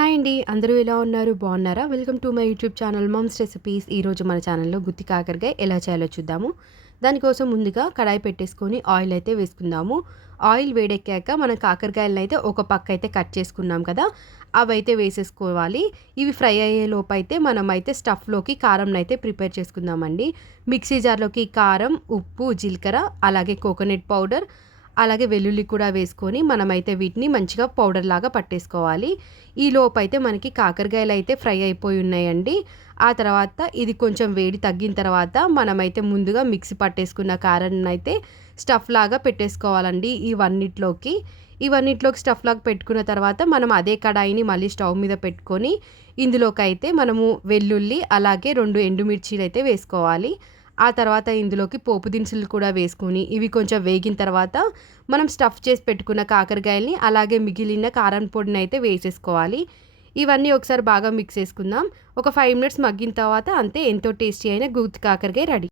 Hi అండి. అందరూ ఎలా ఉన్నారు? బాగున్నారా? Welcome to my YouTube channel mumps recipes. ఈరోజు మన ఛానల్‌లో గుత్తి కాకరకాయ ఎలా చేయాలో చూద్దాము. దానికోసం ముందుగా కడాయి పెట్టేసుకొని ఆయిల్ అయితే వేసుకుందాము. ఆయిల్ వేడెక్కాక మన కాకరకాయలనైతే ఒక పక్క అయితే కట్ చేసుకున్నాం కదా! అవైతే వేసేసుకోవాలి. ఇవి ఫ్రై అయ్యేలోపైతే మనమైతే స్టఫ్‌లోకి కారంనైతే ప్రిపేర్ చేసుకుందామండి. మిక్సీ జార్‌లోకి కారం, ఉప్పు, జీలకర్ర అలాగే కోకోనట్ పౌడర్ అలాగే వెల్లుల్లి కూడా వేసుకొని మనమైతే వీటిని మంచిగా పౌడర్ లాగా పట్టేసుకోవాలి. ఈ లోపైతే మనకి కాకరకాయలు అయితే ఫ్రై అయిపోయి ఉన్నాయండి. ఆ తర్వాత ఇది కొంచెం వేడి తగ్గిన తర్వాత మనమైతే ముందుగా మిక్సీ పట్టేసుకున్న కారాన్నయితే స్టఫ్ లాగా పెట్టేసుకోవాలండి ఇవన్నిట్లోకి స్టఫ్ లాగా పెట్టుకున్న తర్వాత మనం అదే కడాయిని మళ్ళీ స్టవ్ మీద పెట్టుకొని ఇందులోకైతే మనము వెల్లుల్లి అలాగే 2 ఎండుమిర్చీలు అయితే వేసుకోవాలి. ఆ తర్వాత ఇందులోకి పోపు దినుసులు కూడా వేసుకొని ఇవి కొంచెం వేగిన తర్వాత మనం స్టఫ్ చేసి పెట్టుకున్న కాకరకాయల్ని అలాగే మిగిలిన కారం పొడిని అయితే వేసేసుకోవాలి. ఇవన్నీ ఒకసారి బాగా మిక్స్ చేసుకుందాం. ఒక 5 మినిట్స్ మగ్గిన తర్వాత అంతే, ఎంతో టేస్టీ అయిన గుత్తి కాకరకాయ రెడీ.